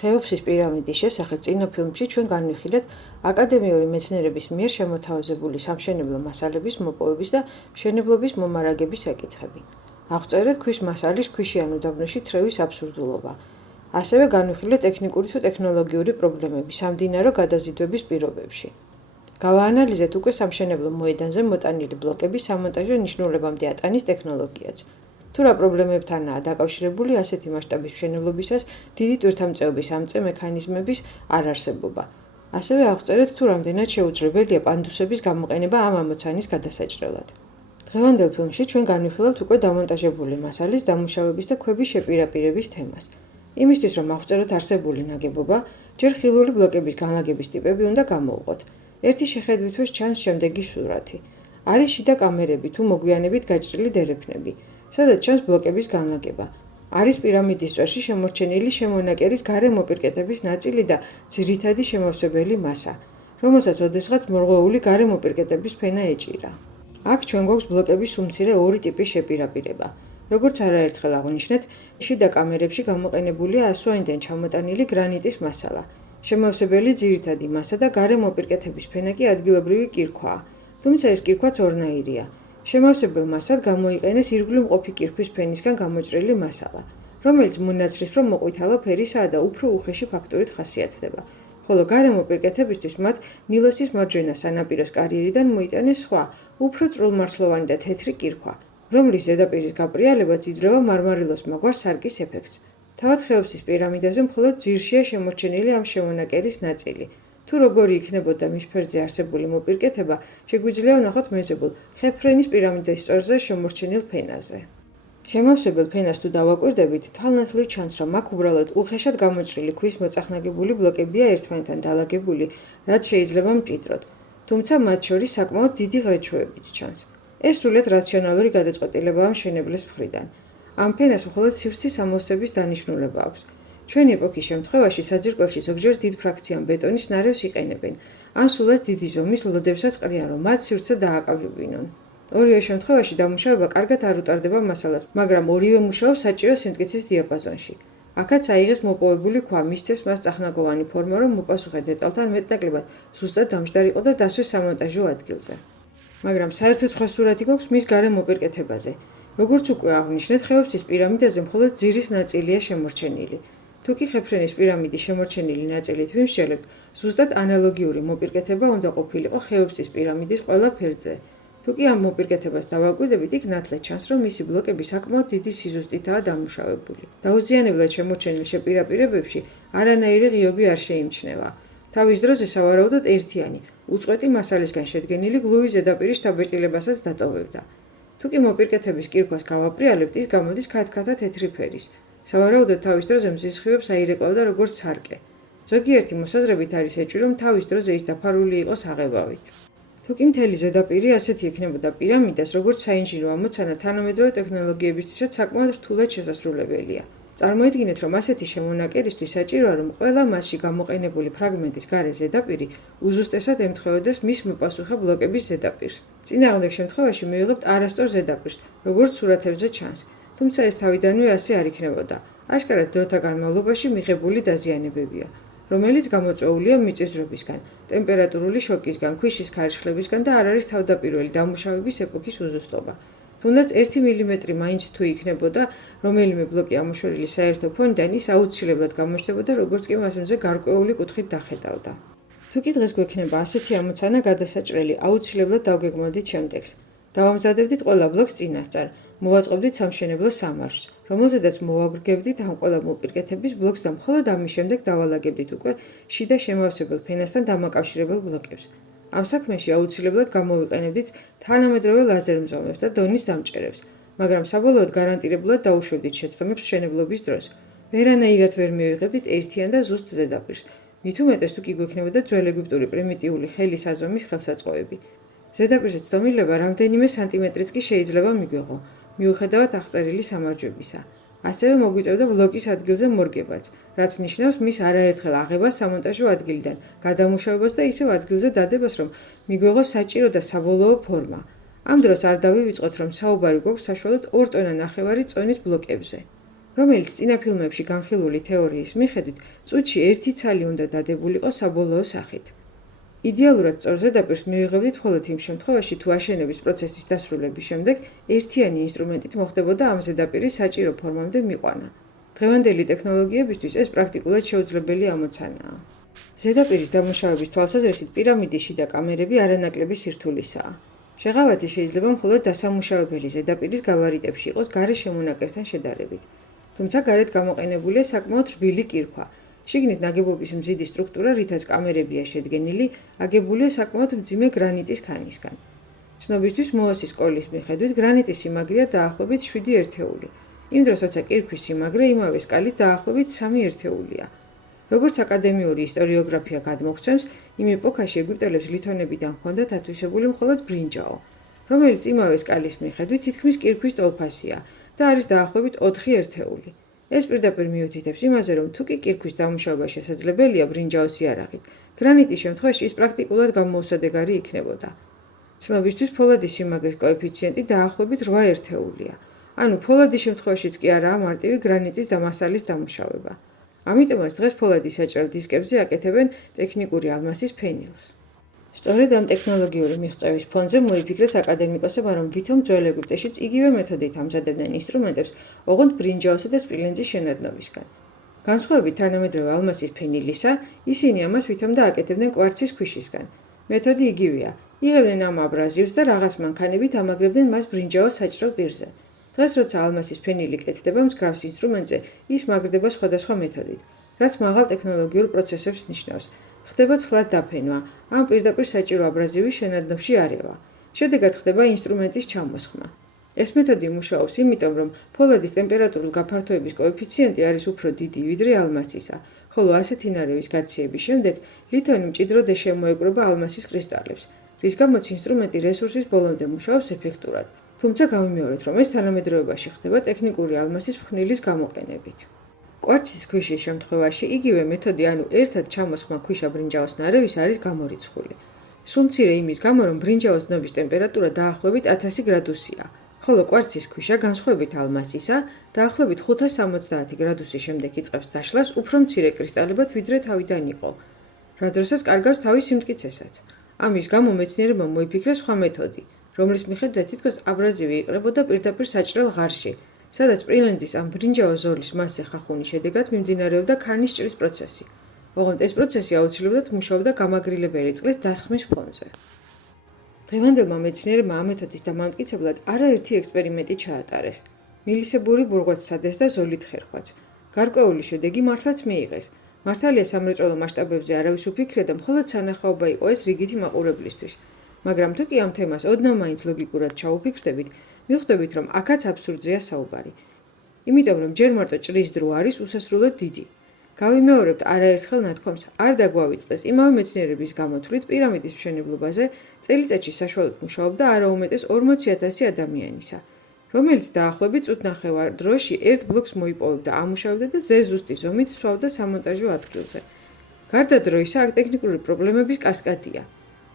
ხეოფსის პირამიდის შესახებ წინა ფილმში ჩვენ განვიხილეთ აკადემიური მეცნიერების მიერ შემოთავაზებული სამშენებლო მასალების მოპოვების და მშენებლობის მომარაგების საკითხები. აღწერეთ ქვის მასალის ქვიშიან უდაბნოში თრევის აბსურდულობა. ასევე განვიხილეთ ტექნიკური თუ ტექნოლოგიური პრობლემები სამდინარო გადაზიდვების პირობებში. გავაანალიზეთ უკვე სამშენებლო მოედანზე მოტანილი ბლოკების სამონტაჟო ნიშნულებამდე ატანის ტექნოლოგიაც. თუ რა პრობლემებთანაა დაკავშირებული ასეთი მასშტაბის მშენებლობისას დიდი ტვირთამწეობის ამწე მექანიზმების არარსებობა. ასევე აღწერეთ თუ რამდენად შეუძლებელია პანდუსების გამოყენება ამ ამოცანის გადასაჭრელად. დღევანდელ ფილმში ჩვენ განვიხილავთ უკვე დამონტაჟებული მასალის დამუშავების და ქვების შეპირაპირების თემას. იმისთვის რომ აღწეროთ არსებული ნაგებობა, ჯერ ხილული ბლოკების განლაგების ტიპები უნდა გამოვყოთ. ერთი შეხედვით ჩანს შემდეგი სურათი. არის შიდა კამერები თუ მოგვიანებით გაჭრილი დერეფნები, სადაც ჩანს ბლოკების განლაგება. არის პირამიდის წვერში შემორჩენილი შემონაკერის გარე მოპირკეთების ნაწილი და ძირითადი შემავსებელი მასა, რომელსაც ოდესღაც მორღვეული გარე მოპირკეთების ფენა ეჭირა. აქ ჩვენ გვაქვს ბლოკების უმცირე ორი ტიპის შეპირაპირება. როგორც არაერთხელ აღვნიშნეთ, შიდა კამერებში გამოყენებულია ასვაინდან ჩამოტანილი გრანიტის მასალა. შემავსებელი ძირითადი მასა და გარე მოპირკეთების ფენა კი ადგილობრივი კირქვაა, თუმცა ეს კირქვაც ორნაირია. შემავსებელ მასად გამოიყენეს ირგვლივ მყოფი კირქვის ფენისგან გამოჭრილი მასალა, რომელიც მონაცრისფრო მოყვითალო ფერისაა და უფრო უხეში ფაქტურით ხასიათდება, ხოლო გარე მოპირკეთებისთვის მათ ნილოსის მარჯვენა სანაპიროს კარიერიდან მოიტანეს სხვა, უფრო წვრილმარცვლოვანი და თეთრი კირქვა, რომლის ზედაპირის გაპრიალებაც იძლევა მარმარილოს მაგვარ სარკის ეფექტს. თავად ხეოფსის პირამიდაზე მხოლოდ ძირშია შემორჩენილი ამ შემონაკერის ნაწილი. თუ როგორი იქნებოდა მის ფერზე არსებული მოპირკეთება, შეგვიძლია ვნახოთ მეზობელ ხეფრენის პირამიდის წვერზე შემორჩენილ ფენაზე. შემავსებელ ფენას თუ დავაკვირდებით, თვალნათლივ ჩანს, რომ აქ უბრალოდ უხეშად გამოჭრილი ქვის მოწახნაგებული ბლოკებია ერთმანეთთან დალაგებული, რაც შეიძლება მჭიდროდ, თუმცა მათ შორის საკმაოდ დიდი ღრეჩოებიც ჩანს. ეს სრულიად რაციონალური გადაწყვეტილებაა მშენებლის მხრიდან. ამ ფენას მხოლოდ სივრცის ამოვსების დანიშნულება აქვს. ჩვენი ეპოქის შემთხვევაში საძირკველში ზოგჯერ დიდ ფრაქციამ ბეტონის ნარევს იყენებენ, ან სულაც დიდი ზომის ლოდებსაც ყრიან, რომ მათ სივრცე დააკავებინონ. ორივე შემთხვევაში დამუშავება კარგად არ უტარდება მასალას, მაგრამ ორივე მუშაობს საჭირო სიმტკიცის დიაპაზონში. აქაც აიღეს მოპოვებული ქვა, მისცეს მას წახნაგოვანი ფორმა, რომ მოპასუხე დეტალთან მეტნაკლებად ზუსტად დამჯდარიყო და დასვეს სამონტაჟო ადგილზე. მაგრამ საერთოდ სხვა სურათი გვაქვს მის გარე მოპირკეთებაზე. როგორც უკვე აღვნიშნეთ, ხეოფსის პირამიდაზე მხოლოდ ძირის ნაწილია შემორჩენილი. თუ კი ხეფრენის პირამიდის შემორჩენილი ნაწილით ვიმსჯელებთ, ზუსტად ანალოგიური მოპირკეთება უნდა ყოფილიყო ხეოფსის პირამიდის ყველა ფერდზე. თუ კი ამ მოპირკეთებას დავაკვირდებით, იქ ნათლად ჩანს, რომ მისი ბლოკები საკმაოდ დიდი სიზუსტითაა დამუშავებული. დაუზიანებლად შემორჩენილ შეპირაპირებებში არანაირი ღიობი არ შეიმჩნევა. თავის დროზე სავარაუდოდ ერთიანი, უწყვეტი მასალისგან შედგენილი გლუვის ზედაპირის შთაბეჭდილებასაც დატოვებდა. თუ კი მოპირკეთების კირქვას გავაპრიალებთ, ის გამოდის ქათქათა თეთრი ფერის. სავარაუდოდ თავის დროზე მზის სხივებს აირეკლავდა როგორც სარკე. ზოგიერთი მოსაზრებით არის ეჭვი, რომ თავის დროზე ის დაფარული იყოს აღებავით. თუ კი მთელი ზედაპირი ასეთი იქნებოდა პირამიდას, როგორც საინჟინრო ამოცანა თანამედროვე ტექნოლოგიებისთვისაც საკმაოდ რთულად შესასრულებელია. წარმოიდგინეთ, რომ ასეთი შემონაკერისთვის საჭიროა, რომ ყველა მასში გამოყენებული ფრაგმენტის გარე ზედაპირი უზუსტესად ემთხვეოდეს მის მოპასუხე ბლოკების ზედაპირს. წინააღმდეგ შემთხვევაში მივიღებთ არასწორ ზედაპირს, როგორც სურათებზე ჩანს. თუმცა ეს თავიდანვე ასე არ იქნებოდა. აშკარად დროთა განმავლობაში მიღებული დაზიანებებია, რომელიც გამოწვეულია მიწისძვრებისგან, ტემპერატურული შოკისგან, ქვიშის ქარიშხლებისგან და არ არის თავდაპირველი დამუშავების ეპოქის უზუსტობა. თუნდაც 1 მილიმეტრი მაინც თუ იქნებოდა რომელიმე ბლოკი ამოშორილი საერთო ფონიდან, ის აუცილებლად გამოჩნდებოდა, როგორც კი მას მზე გარკვეული კუთხით დახედავდა. თუ კი დღეს გვექნება ასეთი ამოცანა გადასაჭრელი, აუცილებლად დავგეგმოდით შემდეგს. დავამზადებდით ყველა ბლოკს წინასწარ, მოვაწყობდით სამშენებლო სამარხს, რომელზედაც მოვაგრგებდით ამ ყველა მოპირკეთების ბლოკს და მხოლოდ ამის შემდეგ დავალაგებდით უკვე შიდა შემავსებელ ფენასთან დამაკავშირებელ ბლოკებს. ამ საქმეში აუცილებლად გამოვიყენებდით თანამედროვე ლაზერმძღოლებს და დონის დამჭერებს, მაგრამ საბოლოოდ გარანტირებულად დაუშვებდით შეცდომებს მშენებლობის დროს. ვერანაირად ვერ მივიღებდით ერთიან და ზუსტ ზედაპირს, მით უმეტეს თუ კი გვექნებოდა ძველ ეგვიპტური პრიმიტიული ხელის აზომის ხელსაწყოები. ზედაპირზე ცდომილება რამდენიმე სანტიმეტრიც კი შეიძლება მიგვეღო, მიუხედავად აღწერილი სამარჯვებისა. ასევე მოგვიწევდა ბლოკის ადგილზე მორგებაც, რაც ნიშნავს მის არაერთხელ აღებას სამონტაჟო ადგილიდან, გადამუშავებას და ისევ ადგილზე დადებას, რომ მიგვეღოს საჭირო და საბოლოო ფორმა. ამ დროს არ დავივიწყოთ, რომ საუბარი გვაქვს საშუალოდ 2 ტონა ნახევარი წონის ბლოკებზე. რომელიც წინა ფილმებში განხილული თეორიის მიხედვით წუთში 1 ცალი უნდა დადებულიყო საბოლოო სახით. იდეალურად სწორ ზედაპირს მივიღებდით მხოლოდ იმ შემთხვევაში, თუ აშენების პროცესის დასრულების შემდეგ ერთიანი ინსტრუმენტით მოხდებოდა ამ ზედაპირის საჭირო ფორმამდე მიყვანა. დღევანდელი ტექნოლოგიებისთვის ეს პრაქტიკულად შეუძლებელი ამოცანაა. ზედაპირის დამუშავების თვალსაზრისით პირამიდის შიდა კამერები არანაკლები სირთულისაა. შეღავათი შეიძლება მხოლოდ დასამუშავებელი ზედაპირის გაბარიტებში იყოს გარე შემონაკერთან შედარებით. თუმცა გარეთ გამოყენებულია საკმაოდ რბილი კირქვა. შიგნით ნაგებობის მზიდი სტრუქტურა, რითაც კამერებია შედგენილი, აგებულია საკმაოდ მძიმე გრანიტის ქანისგან. ცნობისთვის მოოსის სკოლის მიხედვით გრანიტის სიმაგრეა დაახლოებით 7 ერთეული. იმ დროს, როცა კირქვის სიმაგრე იმავე სკალით დაახლოებით 3 ერთეულია. როგორც აკადემიური ისტორიოგრაფია გადმოგვცემს, იმ ეპოქაში ეგვიპტელებს ლითონებიდან ჰქონდათ ათვისებული მხოლოდ ბრინჯაო, რომელიც იმავე სკალის მიხედვით თითქმის კირქვის ტოლფასია და არის დაახლოებით 4 ერთეული. ეს პირდაპირ მიუთითებს იმაზე, რომ თუ კი კირქვის დამუშავება შესაძლებელია ბრინჯაოს იარაღით, გრანიტის შემთხვევაში ის პრაქტიკულად გამოუსადეგარი იქნებოდა. ცნობისთვის ფოლადის სიმაგრის კოეფიციენტი დაახლოებით 8 ერთეულია. ანუ ფოლადის შემთხვევაშიც კი არაა მარტივი გრანიტის და მასალის დამუშავება. ამიტომაც დღეს ფოლადის საჭრელ დისკებზე აკეთებენ ტექნიკური ალმასის ფენილს. სწორედ ამ ტექნოლოგიური მიღწევის ფონზე მოიფიქრეს აკადემიკოსებმა, რომ ვითომ ძველ ეგვიპტეშიც იგივე მეთოდით ამზადებდნენ ინსტრუმენტებს, ოღონდ ბრინჯაოსა და სპილენძის შენადნობისგან. განსხვავებით თანამედროვე ალმასის ფენილისა, ისინი ამას ვითომ და აკეთებდნენ კვარცის ქვიშისგან. მეთოდი იგივეა. იღებდნენ ამ აბრაზივს და რაღაც მანქანებით ამაგრებდნენ მას ბრინჯაოს საჭრელ პირზე. დღეს როცა ალმასის ფენილი კეთდება მსგავს ინსტრუმენტზე, ის მაგრდება სხვადასხვა მეთოდით, რაც მაღალ ტექნოლოგიურ პროცესებს ნიშნავს. ხდება ცხლად დაფენვა, ამ პირდაპირ საჭირო აბრაზივის შენადნობაში არევა. შედეგად ხდება ინსტრუმენტის ჩამოსხმა. ეს მეთოდი მუშაობს იმიტომ, რომ ფოლადის ტემპერატურული გაფართოების კოეფიციენტი არის უფრო დიდი ვიდრე ალმასისა, ხოლო ასეთი ნარევის გაციების შემდეგ ლითონი მჭიდროდ შემოეკვრება ალმასის კრისტალებს, რის გამოც ინსტრუმენტი რესურსის ბოლომდე მუშაობს ეფექტურად. თუმცა გავიმეორეთ, რომ ეს თანამედროვეობაში ხდება ტექნიკური ალმასის ფხვნილის გამოყენებით. კვარცის ქვიშის შემთხვევაში იგივე მეთოდი, ანუ ერთად ჩამოსხმა ქვიშა ბრინჯაოს ნარევის არის გამორიცხული. სულ მცირე იმის გამო, რომ ბრინჯაოს დნობის ტემპერატურა დაახლოებით 1000 გრადუსია, ხოლო კვარცის ქვიშა განსხვავებით ალმასისა, დაახლოებით 570 გრადუსის შემდეგ იწყებს დაშლას უფრო მცირე კრისტალებად, ვიდრე თავიდან იყო, რა დროსაც კარგავს თავის სიმტკიცესაც. ამის გამო მეცნიერებმა მოიფიქრეს სხვა მეთოდი, რომლის მიხედვით თითქოს აბრაზივი იყრებოდა პირდაპირ საჭრელ ღარში, სადაც სპილენძის ამ ბრინჯაოს ზოლის მასზე ხახუნის შედეგად მიმდინარეობდა ქანის ჭრის პროცესი. ოღონდ ეს პროცესი აუცილებლად მუშაობდა გამაგრილებელი წყლის დასხმის ფონზე. დღევანდელმა მეცნიერებმა ამ მეთოდის დამამტკიცებლად არაერთი ექსპერიმენტი ჩაატარეს. მილისებური ბურღვაც სადეს და ზოლით ხერხვაც. გარკვეული შედეგი მართლაც მიიღეს. მართალია სამრეწველო მასშტაბებზე არავის უფიქრია და მხოლოდ სანახაობა იყო ეს რიგითი მაყურებლისთვის. მაგრამ თუ კი ამ თემას ოდნავ მაინც ლოგიკურად ჩაუფიქრდებით, მიხვდებით, რომ აქაც აბსურდზეა საუბარი. იმიტომ, რომ ჯერ მარტო ჭრის დრო არის უსასრულოდ დიდი. გავიმეორებთ არაერთხელ ნათქვამს, არ დაგვავიწყდეს იმავე მეცნიერების გამოთვლით პირამიდის მშენებლობაზე წელიწადში საშუალოდ მუშაობდა არაუმეტეს 40,000 ადამიანისა, რომელიც დაახლოებით წუთნახევარ დროში ერთ ბლოკს მოიპოვებდა, ამუშავებდა და ზუსტი ზომით სვავდა სამონტაჟო ადგილზე. გარდა დროისა, აქ ტექნიკური პრობლემების კასკადია.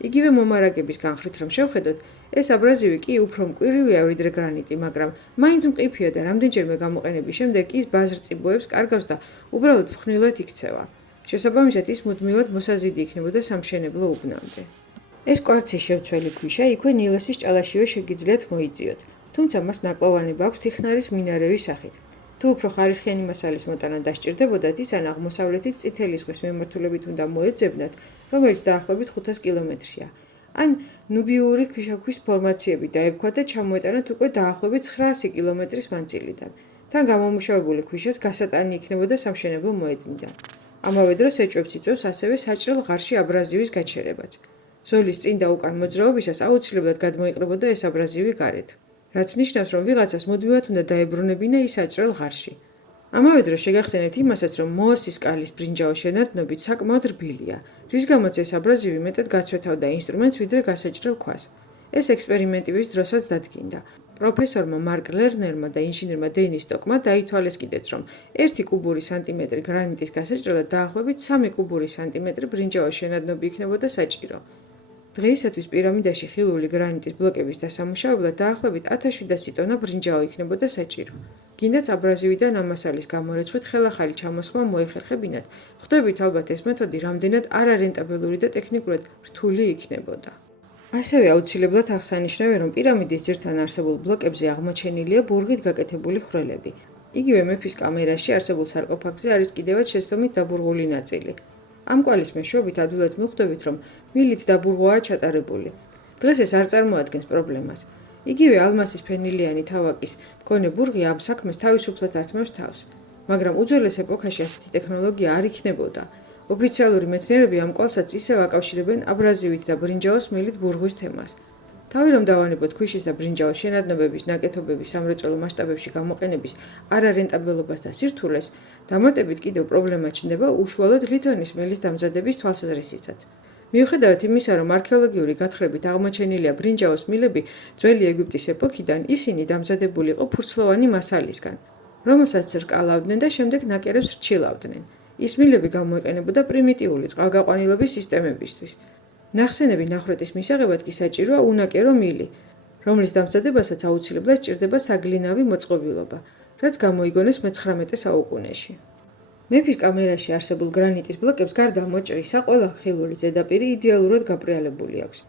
იგივე მომარაგების განხრით რომ შევხედოთ, ეს აბრაზივი კი უფრო მკვრივია ვიდრე გრანიტი, მაგრამ მაინც მყიფეა და რამდენჯერმე გამოყენების შემდეგ ის ბაზრწიბოებს კარგავს და უბრალოდ ფხვნილად იქცევა. შესაბამისად, ის მუდმივად მოსაზიდი იქნებოდა სამშენებლო უბნამდე. ეს კვარცის შემცველი ქვიშა იქვე ნილოსის ჭალაშივე შეგიძლიათ მოიძიოთ, თუმცა მას ნაკლოვანება აქვს თიხნარის მინარევის სახით. თუ უფრო ხარისხიანი მასალის მოტანა დასჭირდებოდათ, ის ან აღმოსავლეთით წითელი ზღვის მიმართულებით უნდა მოეძებნათ, რომელიც დაახლოებით 500 კილომეტრშია. ან ნუბიური ქვიშაქვის ფორმაციები დაებქვათ და ჩამოეტანათ უკვე დაახლოებით 900 კილომეტრის მანძილიდან. თან გამომუშავებული ქვიშაც გასატანი იქნებოდა სამშენებლო მოედნიდან. ამავე დროს ეჭვებს იწვევს ასევე საჭრელ ღარში აბრაზივის გაჩერებაც. ზოლის წინ და უკან მოძრაობისას აუცილებლად გადმოიყრებოდა ეს აბრაზივი გარეთ, რაც ნიშნავს, რომ ვიღაცას მუდმივად უნდა დაებრუნებინა ის საჭრელ ღარში. ამავე დროს შეგახსენებთ იმასაც, რომ მოოსის სკალის ბრინჯაოს შენადნობით საკმაოდ რბილია, რის გამოც ეს აბრაზივი მეტად გაცვეთავდა ინსტრუმენტს ვიდრე გასაჭრელ ქვას. ეს ექსპერიმენტების დროსაც დადგინდა. პროფესორმა მარკ ლერნერმა და ინჟინერმა დენის სტოკმა დაითვალეს კიდეც, რომ 1 კუბური სანტიმეტრი გრანიტის გასაჭრელად დაახლოებით 3 კუბური სანტიმეტრი ბრინჯაოს შენადნობი იქნებოდა საჭირო. დღეისათვის პირამიდაში ხილული გრანიტის ბლოკების დასამუშავებლად დაახლოებით 1700 ტონა ბრინჯაო იქნებოდა საჭირო. გინდაც აბრაზივიდან ამ მასალის გამორეცხვით ხელახალი ჩამოსხმა მოეხერხებინათ, ხვდებით ალბათ ეს მეთოდი რამდენად არარენტაბელური და ტექნიკურად რთული იქნებოდა. ასევე აუცილებლად აღსანიშნავია, რომ პირამიდის ძირთან არსებულ ბლოკებზე აღმოჩენილია ბურღით გაკეთებული ხვრელები. იგივე მეფის კამერაში არსებულ სარკოფაგზე არის კიდევაც შეცდომით დაბურღული ნაწილი. ამ კვალის მეშვეობით ადვილად მიხვდებით, რომ მილით დაბურღვაა ჩატარებული. დღეს ეს არ წარმოადგენს პრობლემას. იგივე ალმასის ფენილიანი თავაკის მქონე ბურღი ამ საქმეს თავისუფლად ართმევს თავს, მაგრამ უძველეს ეპოქაში ასეთი ტექნოლოგია არ იქნებოდა. ოფიციალური მეცნიერები ამ კვალსაც ისევ აკავშირებენ აბრაზივით და ბრინჯაოს მილით ბურღვის თემას. თავი რომ დავანებოთ ქვიშის და ბრინჯაოს შენადნობების ნაკეთობების სამრეწველო მასშტაბებში გამოყენების არარენტაბელობას და სირთულეს, დამატებით კიდევ პრობლემა ჩნდება უშუალოდ ლითონის მილის დამზადების თვალსაზრისითაც. მიუხედავად იმისა, რომ არქეოლოგიური გათხრებით აღმოჩენილია ბრინჯაოს მილები ძველი ეგვიპტის ეპოქიდან, ისინი დამზადებული იყო ფურცლოვანი მასალისგან, რომელსაც რკალავდნენ და შემდეგ ნაკერებს რჩილავდნენ. ის მილები გამოიყენებოდა პრიმიტიული წყალგაყვანილობის სისტემებისთვის. ნახსენები ნახრეთის მისაღებად კი საჭიროა უნაკერო მილი, რომლის დამზადებასაც აუცილებლად სჭირდება საგლინავი მოწყობილობა, რაც გამოიგონეს მე-19 საუკუნეში. მეფის კამერაში არსებულ გრანიტის ბლოკებს გარდა მოჭრისა, ყველა ხილული ზედაპირი იდეალურად გაბრიალებული აქვს.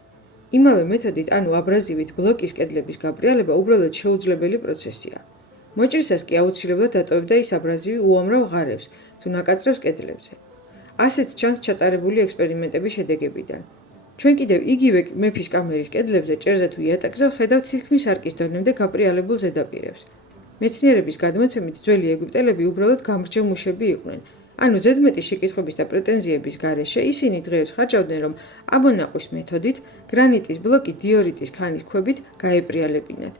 იმავე მეთოდით, ანუ აბრაზივით ბლოკის კედლების გაბრიალება უბრალოდ შეუძლებელი პროცესია. მოჭრისას კი აუცილებლად დატოვებდა ის აბრაზივი უამრავ ღარებს თუ ნაკაწრებს კედლებზე. ასეც ჩანს ჩატარებული ექსპერიმენტების შედეგებიდან. ჩვენ კიდევ იგივე მეფის კამერის კედლებზე, ჭერზე თუ იატაკზე ვხედავთ თითქმის არკის დონემდე გაბრიალებულ ზედაპირებს. მეცნიერების გადმოცემით, ძველი ეგვიპტელები უბრალოდ გამრჯე მუშები იყვნენ. ანუ ზედმეტი შეკითხვების და პრეტენზიების გარეშე ისინი დღეებს ხარჯავდნენ, რომ ამონაყვის მეთოდით გრანიტის ბლოკი დიორიტის ქანის ქვებით გაეპრიალებინათ.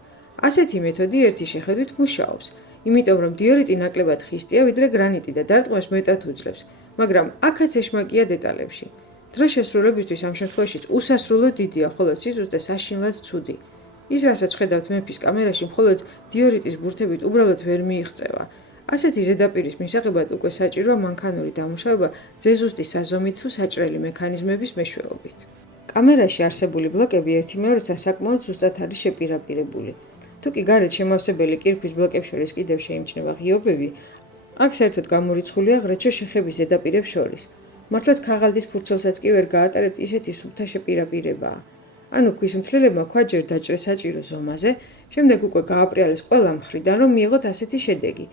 ასეთი მეთოდი ერთი შეხედვით მუშაობს, იმიტომ რომ დიორიტი ნაკლებად ხისტია, ვიდრე გრანიტი და დარტყმას მეტად უძლებს, მაგრამ აქაც ეშმაკია დეტალებში. დღეს შესრულებისთვის ამ შემთხვევაშიც უსასრულოდ დიდია, ხოლო სიზუსტე საშინლად ცუდი. ის, რასაც ხედავთ მეფის კამერაში, მხოლოდ დიორიტის ბურთებით უბრალოდ ვერ მიიღწევა. ასეთი ზედაპირის მისაღებად უკვე საჭიროა მანქანური დამუშავება ძეზუსტი საზომით თუ საჭრელი მექანიზმების მეშვეობით. კამერაში არსებული ბლოკები ერთიმეორესთან საკმაოდ ზუსტად არის შეპირაპირებული. თუ კი გარეთ შემავსებელი კირქვის ბლოკებს შორის კიდევ შეიმჩნევა ღიობები, აქ საერთოდ გამორიცხულია ღრეჩო შეხების ზედაპირებს შორის. მართლაც ქაღალდის ფურცელსაც კი ვერ გაატარებთ ისეთი სუფთა შეპირაპირებაა. ანუ ქვის მთლელებმა ქვა ჯერ დაჭრეს საჭირო ზომაზე, შემდეგ უკვე გააპრიალეს ყველა მხრიდან, რომ მიიღოთ ასეთი შედეგი.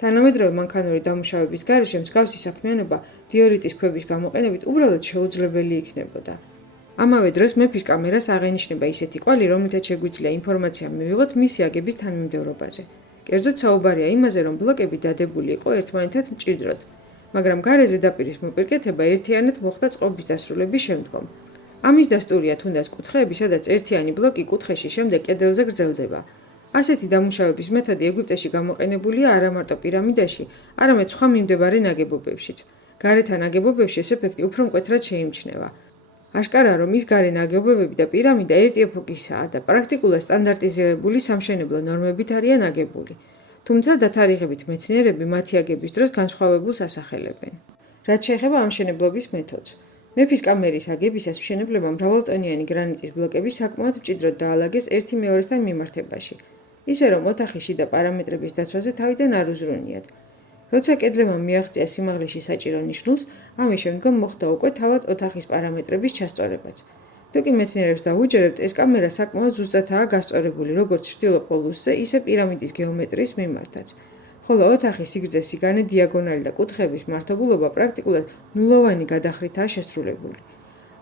თანამედროვე მანქანური დამუშავების გარეშე მსგავსი საქმიანობა დიორიტის ქვების გამოყენებით უბრალოდ შეუძლებელი იქნებოდა. ამავე დროს მეფის კამერას აღენიშნება ისეთი კვალი, რომლითაც შეგვიძლია ინფორმაცია მივიღოთ მისი აგების თანმიმდევრობაზე. კერძოდ საუბარია იმაზე, რომ ბლოკები დადებული იყო ერთმანეთად მჭიდროდ, მაგრამ გარე ზედაპირის მოპირკეთება ერთიანად მოხდა წყობის დასრულების შემდგომ. ამის დასტურია თუნდაც კუთხეები, სადაც ერთიანი ბლოკი კუთხეში შემდეგ კედელზე გრძელდება. ასეთი დამუშავების მეთოდი ეგვიპტეში გამოყენებულია არა მარტო პირამიდაში, არამედ სხვა მიმდებარე ნაგებობებშიც. გარეთა ნაგებობებში ეს ეფექტი უფრო მკვეთრად შეიმჩნევა. აშკარაა, რომ ის გარე ნაგებობები და პირამიდა ერთი ეპოქისაა და პრაქტიკულად სტანდარტიზირებული სამშენებლო ნორმებით არიან აგებული. თუმცა დათარიღებით მეცნიერები მათი აგების დროს განსხვავებულს ასახელებენ. რაც შეეხება ამ მშენებლობის მეთოდს, მეფის კამერის აგებისას მშენებლებმა მრავალტონიანი გრანიტის ბლოკები საკმაოდ მჭიდროდ დაალაგეს ერთი მეორესთან მიმართებაში, ისე რომ ოთახის შიდა პარამეტრების დაცვაზე თავიდან არ უზრუნიათ. როცა კედლებმა მიაღწია სიმაღლეში საჭირო ნიშნულს, ამის შემდგომ მოხდა უკვე თავად ოთახის პარამეტრების ჩასწორებაც. თუ კი მეცნიერებს დავუჯერებთ, ეს კამერა საკმაოდ ზუსტადაა გასწორებული როგორც ჩრდილო პოლუსზე, ისე პირამიდის გეომეტრიის მიმართაც. ხოლო ოთახის სიგრძე, სიგანე, დიაგონალი და კუთხეების მართობულობა პრაქტიკულად ნულოვანი გადახრითაა შესრულებული.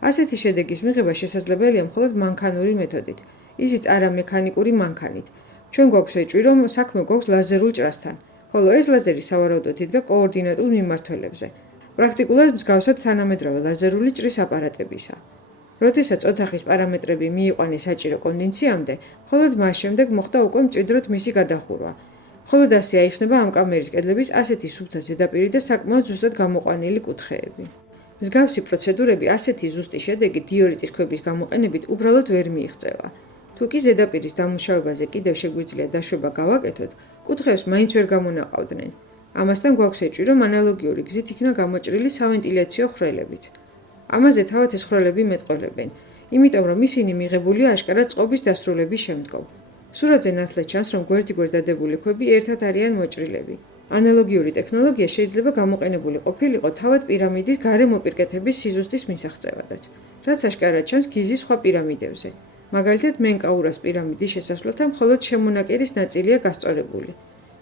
ასეთი შედეგის მიღება შესაძლებელია მხოლოდ მანქანური მეთოდით, ისიც არა მექანიკური მანქანით. ჩვენ გვაქვს ეჭვი, რომ საქმე გვაქვს ლაზერულ ჭრასთან, ხოლო ეს ლაზერი სავარაუდოდ იდგა კოორდინატულ მიმართველებზე, პრაქტიკულად მსგავსად თანამედროვე ლაზერული ჭრის აპარატებისა. როდესაც ოთახის პარამეტრები მიიყვანეს საჭირო კონდიციამდე, მხოლოდ მას შემდეგ მოხდა უკვე მჭიდროდ მისი გადახურვა. მხოლოდ ასე აიხსნება ამ კამერის კედლების ასეთი სუფთა ზედაპირი და საკმაოდ ზუსტად გამოყვანილი კუთხეები. მსგავსი პროცედურები, ასეთი ზუსტი შედეგი დიორიტის ქვების გამოყენებით უბრალოდ ვერ მიიღწევა. თუ კი ზედაპირის დამუშავებაზე კიდევ შეგვიძლია დაშვება გავაკეთოთ, კუთხეებს მაინც ვერ გამონაყავდნენ. ამასთან გვაქვს ეჭვი, რომ ანალოგიური გზით იქნა გამოჭრილი სავენტილიაციო ხვრელებიც. ამაზე თავად ეს ხვრელები მეტყველებენ, იმიტომ რომ ისინი მიღებულია აშკარად წყობის დასრულების შემდგომ. სურათზე ნათლად ჩანს, რომ გვერდ-გვერდ დადებული ქვები ერთად არიან მოჭრილები. ანალოგიური ტექნოლოგია შეიძლება გამოყენებული ყოფილიყო თავად პირამიდის გარე მოპირკეთების სიზუსტის მისაღწევადაც, რაც აშკარად ჩანს გიზის სხვა პირამიდებზე. მაგალითად, მენკაურას პირამიდის შესასვლელთან მხოლოდ შემონაკერის ნაწილია გასწორებული.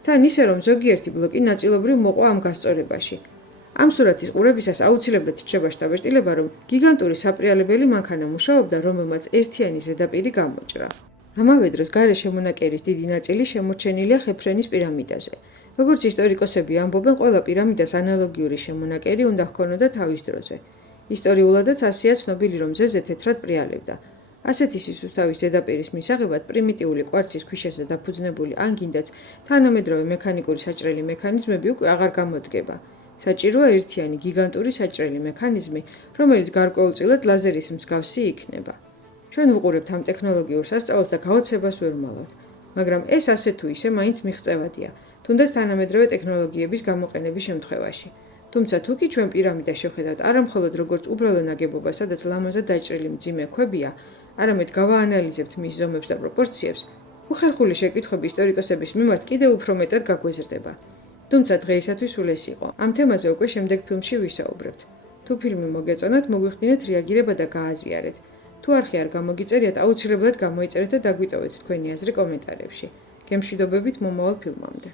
თან ისე, რომ ზოგიერთი ბლოკი ნაწილობრივ მოყვა ამ გასწორებაში. ამ სურათის ყურებისას აუცილებლად რჩება შთაბეჭდილება, რომ გიგანტური საპრიალებელი მანქანა მუშაობდა, რომელმაც ერთიანი ზედაპირი გამოჭრა. ამავე დროს გარე შემონაკერის დიდი ნაწილი შემორჩენილია ხეფრენის პირამიდაზე. როგორც ისტორიკოსები ამბობენ, ყველა პირამიდას ანალოგიური შემონაკერი უნდა ჰქონოდა თავის დროზე. ისტორიულადაც ასეა ცნობილი, რომ ზეზე თეთრად პრიალებდა. ასეთი სისუსთავის ზედაპირის მისაღებად პრიმიტიული კვარცის ქვიშაზე დაფუძნებული ან გინდაც თანამედროვე მექანიკური საჭრელი მექანიზმები უკვე აღარ გამოდგება. საჭიროა ერთიანი გიგანტური საჭრელი მექანიზმი, რომელიც გარკვეულწილად ლაზერის მსგავსი იქნება. ჩვენ ვუყურებთ ამ ტექნოლოგიურ სასწაულს და გაოცებას ვერ ვალავთ, მაგრამ ეს ასე თუ ისე მაინც მიღწევადია, თუნდაც თანამედროვე ტექნოლოგიების გამოყენების შემთხვევაში. თუმცა თუ კი ჩვენ პირამიდას შევხედავთ არა მხოლოდ როგორც უბრალო ნაგებობა, სადაც ლამაზად დაჭრილი მძიმე ქვებია, არამედ გავაანალიზებთ მის ზომებს და პროპორციებს, უხერხული შეკითხვები ისტორიკოსების მიმართ კიდევ უფრო მეტად გაგვეზრდება. თუმცა დღეისათვის სულ ეს იყო. ამ თემაზე უკვე შემდეგ ფილმში ვისაუბრებთ. თუ ფილმი მოგეწონათ, მოგვიხდინეთ რეაგირება და გააზიარეთ. თუ არხი არ გამოგიწერიათ, აუცილებლად გამოიწერეთ და დაგვიტოვეთ თქვენი აზრი კომენტარებში. გემშვიდობებით მომავალ ფილმამდე.